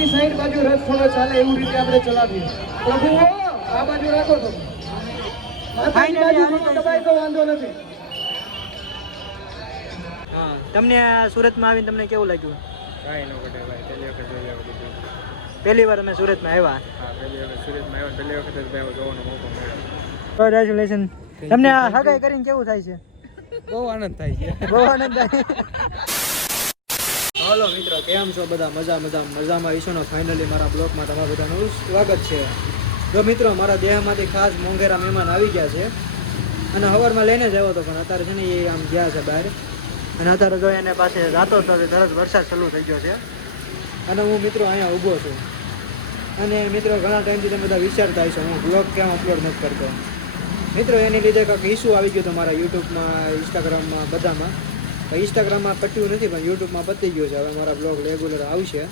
રથની side બાજુ રથ થોડો ચાલે એવું રીતે આપણે ચલાવીએ. પ્રભુઓ આ બાજુ રાખો તો વાંધો નથી. હા, તમને સુરતમાં આવીને તમને કેવું લાગ્યું? કાંઈ ન ઘટે ભાઈ, પહેલી વખત જોઈ બધું. પહેલી વાર અમે સુરતમાં આવ્યા. હા, પહેલી વખત સુરતમાં આવ્યો, પહેલી વખત જ ભાઈ જોવાનો મોકો મળ્યો. કોંગ્રેચ્યુલેશન. તમને આ હગાઈ કરીને કેવું થાય છે? બહુ આનંદ થાય છે. બહુ આનંદ થાય. હાલો મિત્રો, કેમ છો બધા? મજામાં ઈશુનો ફાઇનલી મારા બ્લોગમાં તમારા બધાનું સ્વાગત છે. જો મિત્રો, મારા દેહમાંથી ખાસ મોંઘેરા મહેમાન આવી ગયા છે અને સવારમાં લઈને જ આવ્યો હતો, પણ અત્યારે છે ને એ આમ ગયા છે બહાર અને અત્યારે જો એને પાસે રાતો તો તરત વરસાદ ચાલુ થઈ ગયો છે અને હું મિત્રો અહીંયા ઊભો છું. અને મિત્રો ઘણા ટાઈમથી તમે બધા વિચારતા હશો હું બ્લોગ કેમ અપલોડ નથી કરતો. મિત્રો એની લીધે કંઈક ઇસ્યુ આવી ગયો હતો મારા યુટ્યુબમાં, ઇન્સ્ટાગ્રામમાં, બધામાં. ઇન્સ્ટાગ્રામમાં પટ્યું નથી પણ યુટ્યુબમાં પતી ગયું છે. હવે મારા બ્લોગ રેગ્યુલર આવશે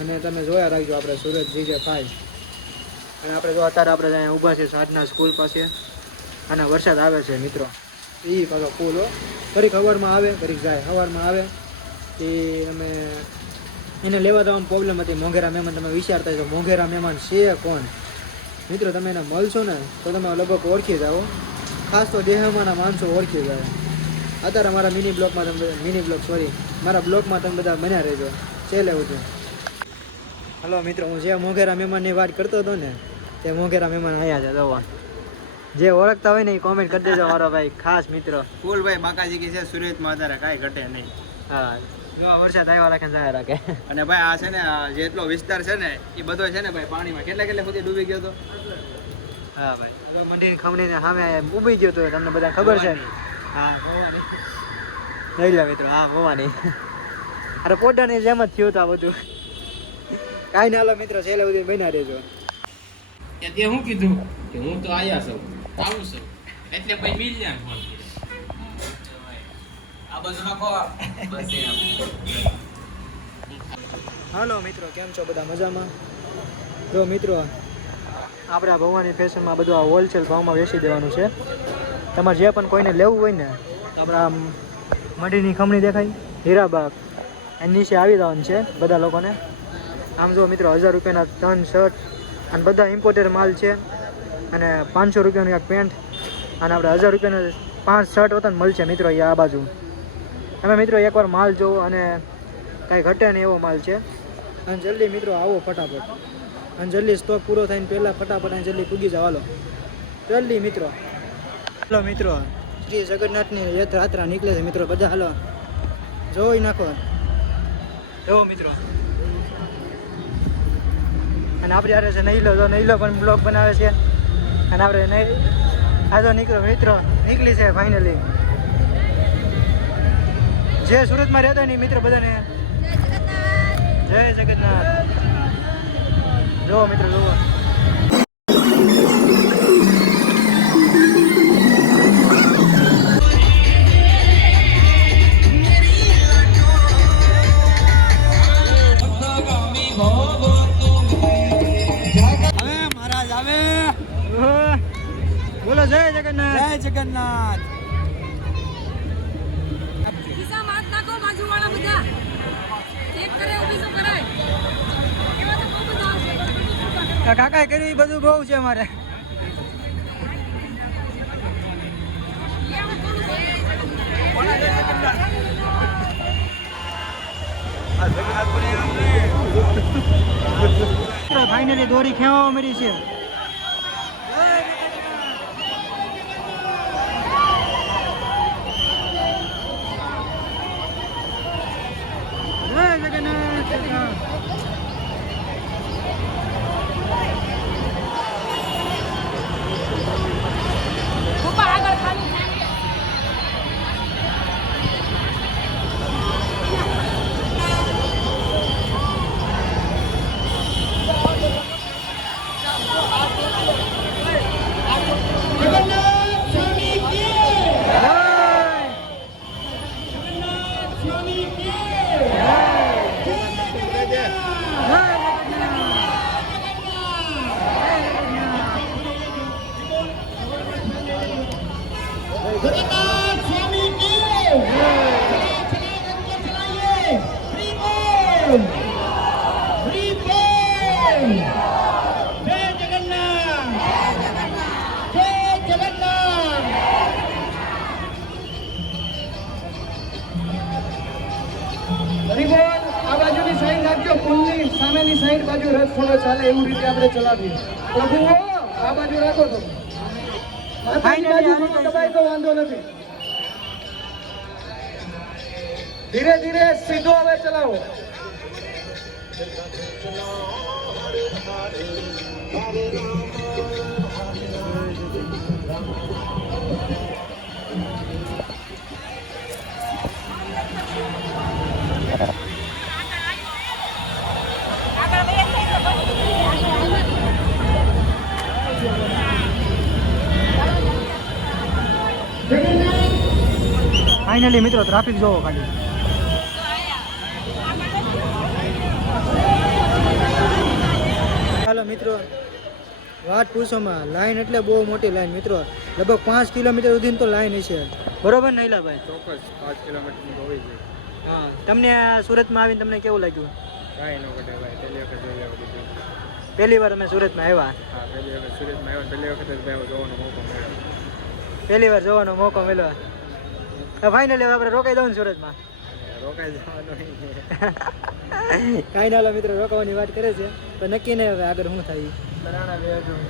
અને તમે જોયા રાખજો આપણે સુરત જે થાય. અને આપણે જો અત્યારે આપણે અહીંયા ઊભા છે સાંજના સ્કૂલ પાસે અને વરસાદ આવે છે મિત્રો. એ પાછો પુલ ફરી સવારમાં આવે, ફરી જાય, સવારમાં આવે. એ અમે એને લેવા જવામાં પ્રોબ્લેમ હતી. મોંઘેરા મહેમાન તમે વિચારતા છો મોંઘેરા મહેમાન છે કોણ? મિત્રો તમે એને મળશો ને તો તમે લગભગ ઓળખી જાઓ. ખાસ તો દેહમાંના માણસો ઓળખી જાય. અત્યારે મારા મારા બ્લોગમાં તમે બધા બન્યા રહેજો. છેલ્લે બધું. હલો મિત્રો, હું જે મોંઘેરા મહેમાનની વાત કરતો હતો ને તે મોંઘેરા મહેમાન અહીંયા છે. જવા જે ઓળખતા હોય ને એ કોમેન્ટ કરી દેજો મારો ભાઈ ખાસ મિત્રો. ફૂલ ભાઈ બાકાજી કી છે સુરતમાં અત્યારે કાંઈ ઘટે નહીં. હા, જો વરસાદ આવ્યા રાખે જાય રાખે. અને ભાઈ આ છે ને જેટલો વિસ્તાર છે ને એ બધો છે ને ભાઈ પાણીમાં કેટલા સુધી ડૂબી ગયો હતો. હા ભાઈ, મંડી ખમણીને સામે ડૂબી ગયો હતો, તમને બધા ખબર છે ને? હા, ભવાની. લઈ લે મિત્રો, હા ભવાની. અરે પોડાની જેમ જ થયું હતું આ બધું. કાંઈ ના, હાલો મિત્રો છેલ્લે સુધી બન્યા રહેજો. તે શું કીધું કે હું તો આયા છું, આવું છું, એટલે પછી મિલ્યા ફોન આ બધું નાખો બસ એમ. હાલો મિત્રો, કેમ છો બધા? મજામાં? જો મિત્રો, આપણે આ ભવાની ફેશનમાં બધું આ હોલસેલ ભાવમાં વેચી દેવાનું છે. તમારે જે પણ કોઈને લેવું હોય ને તો આપણે આમ મઢીની ખમણી દેખાય હીરાબાગ એની નીચે આવી જવાનું છે બધા લોકોને. આમ જો મિત્રો 1000 રૂપિયાના 3 શર્ટ અને બધા ઇમ્પોર્ટેડ માલ છે અને 500 રૂપિયાનું એક પેન્ટ અને આપણે 1000 રૂપિયાના 5 શર્ટ હોતા ને મળશે મિત્રો એ આ બાજુ. તમે મિત્રો એકવાર માલ જોવો અને કાંઈ ઘટે ને એવો માલ છે. અને જલ્દી મિત્રો આવો ફટાફટ અને જલ્દી સ્ટોક પૂરો થઈને પહેલાં ફટાફટ અને જલ્દી પૂગી જાવ. હાલો જલ્દી મિત્રો. હાલો મિત્રો, શ્રી જગન્નાથની યાત્રા નીકળે છે મિત્રો. બધા હાલો જોઈ નાખો. જો મિત્રો, અને આપણે યારે છે નહીં લો પણ બ્લોગ બનાવે છે અને આપણે નહીં આ તો મિત્રો નીકળી છે ફાઇનલી. જે સુરતમાં રહેતા નહીં મિત્રો બધાને જય જગન્નાથ. જો મિત્રો જુઓ. બોલો જય જગન્નાથ. જય જગન્નાથ. કાકાએ કર્યું એ બધું બહુ છે અમારે. ફાઇનલી દોરી ખેવા મળી છે. જય જગન્નાથ. જય જગન્નાથ જય જગન્નાથ ગરીબો આ બાજુની સાઈડ રાખજો પુલની સામેની સાઈડ બાજુ રથ થોડો ચાલે એવું રીતે આપણે ચલાવીએ પ્રભુઓ આ બાજુ રાખો તો માતાજી બાજુ થોડો દબાઈ તો વાંધો નથી ધીરે ધીરે સીધો હવે ચલાવો ફાઇનલી મિત્રો ટ્રાફિક જોવો ખાલી ચાલો મિત્રો વાત પૂછોમાં લાઈન એટલે બહુ મોટી લાઈન મિત્રો લગભગ 5 કિલોમીટર સુધી તો લાઈન હશે બરોબર ને ભાઈ ચોક્કસ 5 કિલોમીટરની હોવી જોઈએ. હા તમને સુરતમાં આવીને તમને કેવું લાગ્યું કાંઈ ન ઘટે ભાઈ, પહેલી વખત જોઈ આવું બધું. પહેલી વાર અમે સુરતમાં આવ્યા હા, પહેલી વખત સુરતમાં આવ્યો, પહેલી વખત જ ભાઈ જોવાનો મોકો મળ્યો. પહેલી વાર જોવાનો મોકો મળ્યો ફાઇનલી આપણે રોકાઈ દઉં ને સુરતમાં અને રોકાઈ જવાનું કાંઈ ના હાલો મિત્રો રોકાવાની વાત કરે છે પણ નક્કી નહીં હવે આગળ શું થાય તરાણા બે હતું.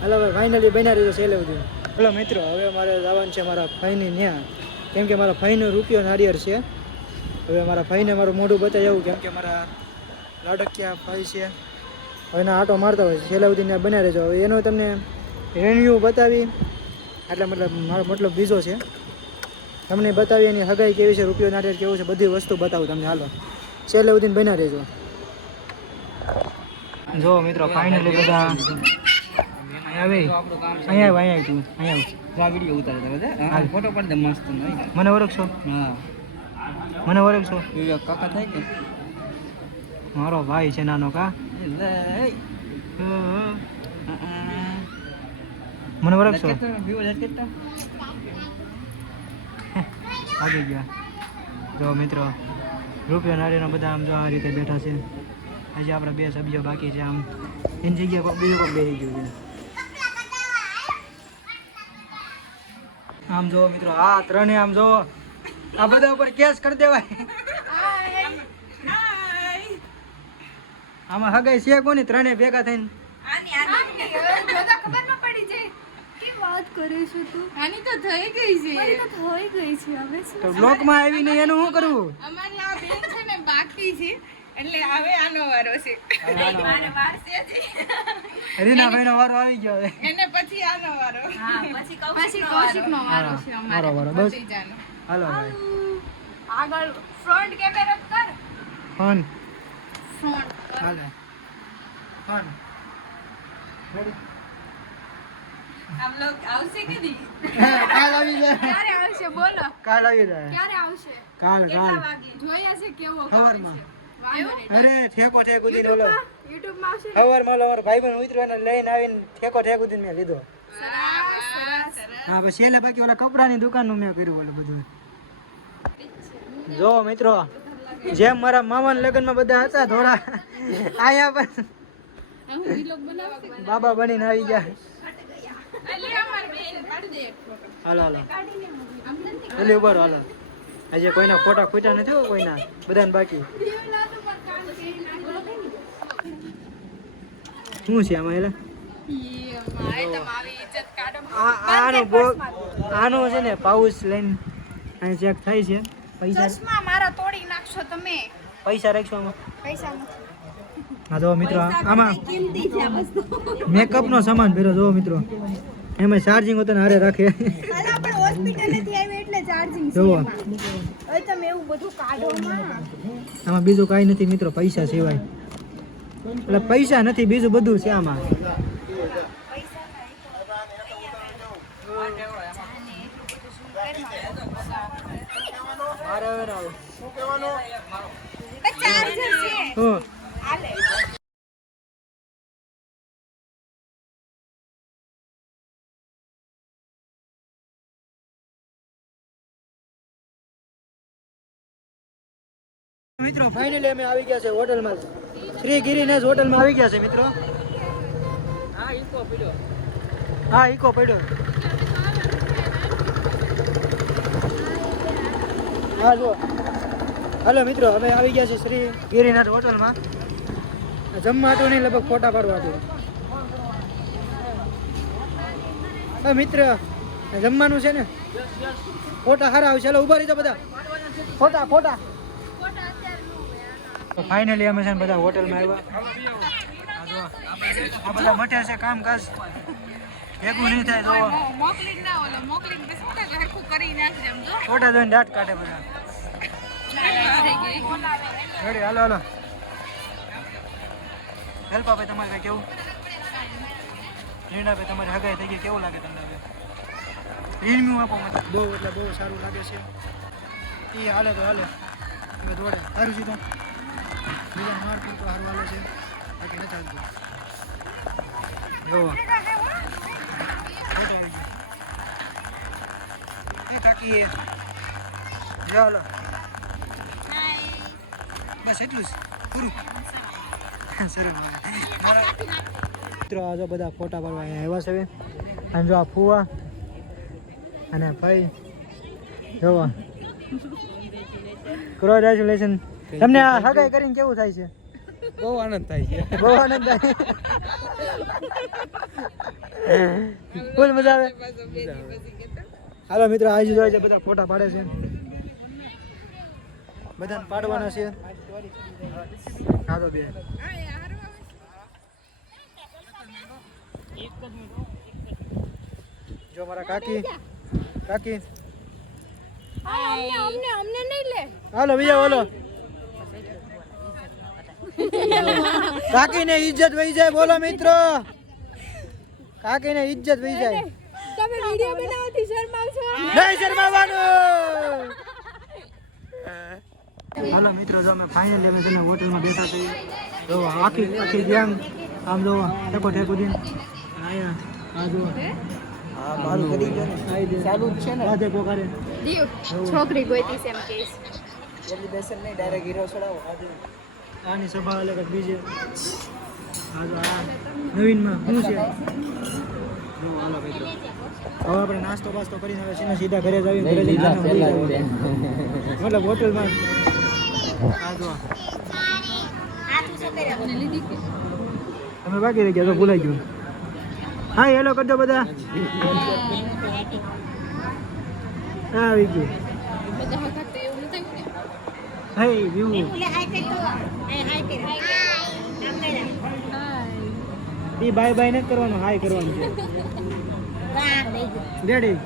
હાલો હવે ફાઇનલી બન્યા રહ્યું છેલ્લે બધું હાલો મિત્રો હવે મારે જવાનું છે મારા ફાઈની ત્યાં કેમ કે મારા ફાઈનો રૂપિયો નારિયેર છે હવે મારા ફાઈને મારું મોઢું બતાવી આવું કેમ કે મારા લાડકિયા ફાઈ છે હવે એના આટો મારતા હોય છે છેલ્લે સુધી ત્યાં બન્યા રહેજો હવે એનો તમને રેન્યુ બતાવી એટલે મારો મતલબ બીજો છે તમને બતાવી એની હગાઈ કેવી છે રૂપિયો નારિયેર કેવું છે બધી વસ્તુ બતાવું તમને હાલો છેલ્લે સુધી બન્યા રહેજો જો મિત્રો ફાઇનલી બધા અહીંયા તું અહીંયા વિડીયો ઉતારે ફોટો પાડી દે મસ્ત મને ઓળખશો હા મને ઓળખશો કાકા થાય કે મારો ભાઈ છે નાનો કા મને ઓળખશો આવી ગયા જો મિત્રો રૂપિયો નારીનો બધા આમ જો આ રીતે બેઠા છે હજી આપણા બે સભ્યો બાકી છે આમ એની જગ્યાએ કોઈ બીજું કોઈ બેસી ગયું છે આમ જો મિત્રો આ ત્રણે આમ જો આ બધા ઉપર કેસ કરી દેવાય આમાં હગાઈ છે કોની ત્રણે ભેગા થઈને વાત કરે છે તું આની તો થઈ ગઈ છે મારી તો થઈ ગઈ છે હવે તો બ્લોકમાં આવી નહીં એનું શું કરવું અમારી આ બેન છે ને બાકી છે એટલે હવે આનો વારો છે મારે વાર છે રીનાભાઈનો વારો આવી ગયો હવે એને પછી આનો વારો હા પછી કૌશિકનો વારો છે મારો વારો બસ હાલો ભાઈ આગળ ફ્રન્ટ કેમેરા કર ફોન ફ્રન્ટ હાલે ફોન રેડી આમ લોગ આવશે કે નહીં કાલ આવી જાય ક્યારે આવશે બોલો કાલ આવી જાય ક્યારે આવશે કાલ કેટલા વાગે જોયા છે કેવો સવારમાં આવ્યો અરે ઠેકો ઠેક ઉદીને ઓલો YouTube માં આવશે સવારમાં ઓલો મારો ભાઈબંધ ઉતર્યો એને લઈને આવીને ઠેકો ઠેક ઉદીને મેં લીધો સરસ હા પછી છેલ્લે બાકી ઓલા કપડાની દુકાનનું મેં કર્યું ઓલું બધું જો મિત્રો જેમ મારા મામાના લગ્નમાં બધા હતા થોડા અહીંયા પણ હું vlog બનાવશે બાબા બનીને આવી ગયા અલી અમાર બેન પાડી દે એક ફોટો હાલો હાલો જલ્દી ઉભા રહો હાલો આજે કોઈના ફોટા ખૂટ્યા નથી હો કોઈના બધાને બાકી શું છે આમાં એલા આનો છે ને પાઉચ લઈને અહીં ચેક થાય છે પૈસા ચશ્મા મારા તોડી નાખશો તમે પૈસા રાખશો આમાં પૈસા હા જો મિત્રો આમાં મેકઅપ નો સામાન ભેરો જો મિત્રો એમાં ચાર્જિંગ હોતો ને હારે રાખે આપણે હોસ્પિટલેથી આવી એટલે ચાર્જિંગ છે જોવો હવે તમે એવું બધું કાઢો માં આમાં બીજું કાંઈ નથી મિત્રો પૈસા સિવાય એટલે પૈસા નથી બીજું બધું છે આમાં ચાર્જર છે હું હાલે મિત્રો ફાઇનલી અમે આવી ગયા છે હોટલમાં શ્રી ગિરિનાથ હોટલમાં આવી ગયા છે મિત્રો. હા ઈકો પડ્યો. હા જો હાલો મિત્રો અમે આવી ગયા છીએ શ્રી ગિરિનાથ હોટલમાં. જમવા હતું નહીં, લગભગ ફોટા પાડવા હતું. હા મિત્ર જમવાનું છે ને, ફોટા સારા આવશે. ચાલો ઉભા રહીજો બધા, ફોટા ફોટા. તો ફાઇનલી અમે છે ને બધા હોટલમાં આવ્યા. આ બધા મઠે છે કામકાજ ભેગું નહીં થાય. જો ફોટા જોઈને દાંત કાઢે બધા. રેડી હાલો હાલો. હેલ્પાભાઈ તમારે કઈ કેવું? રીણાભાઈ તમારી હગાઈ થઈ ગઈ, કેવું લાગે તમને? રિન્યુ આપો મને. બહુ એટલે બહુ સારું લાગે છે. એ હાલે તો હાલે, હવે દોડે સારું છે. તો બીજા માર પૂરતો સારું હાલે છે, બાકી નથી ચાલતું. જો કાકી જો હાલો બસ એટલું જ પૂરું. મિત્રો આ જો બધા ફોટા પાડવા અહીંયા આવ્યા છે. અને જો આ ફુવા અને ભાઈ જોવા કોંગ્રેચ્યુલેશન. તમને આ હગાઈ કરીને કેવું થાય છે? બહુ આનંદ થાય છે. બહુ આનંદ થાય. ફૂલ મજા આવે. હાલો મિત્રો આજે જોઈએ છે બધા ફોટા પાડે છે, બધાને પાડવાના છે. હાલો બે જો મારા કાકી કાકી અમને નહીં લે. હાલો બીજા બોલો. કાકી ને ઇજ્જત વહી જાય. બોલો મિત્રો, કાકી ને ઇજ્જત વહી જાય. તમે વિડિયો બનાવતી શરમાવશો? નહીં શરમાવાનું. હાલો મિત્રો જો અમે ફાઇનલી અમે છે હોટલમાં બેઠા છીએ. જો આખી આખી ગેંગ આમ જો ઠેકો ઠેકો દીન આયા. આ જો હા મારું કરી ગયો ને ચાલુ જ છે ને. આ દેખો કરે દીવ છોકરી ગોઈતી છે એમ કહીશ. સેલિબ્રેશન નહીં, ડાયરેક્ટ હીરો ચડાવો. આજે આની સભા અલગ જ બીજે. આ જો આ નવીનમાં શું છે? જો હાલો મિત્રો હવે આપણે નાસ્તો બાસ્તો કરીને હવે સીધા ઘરે જ આવી. ઘરે જઈને મતલબ હોટલમાં આ જો તમે બાકી રહી ગયા તો ભૂલાઈ ગયું. હા હેલો કરજો બધા. હા આવી ગયું. હે વ્યૂ એ બાય બાય નથી કરવાનું, હાય કરવાનું છે. રેડી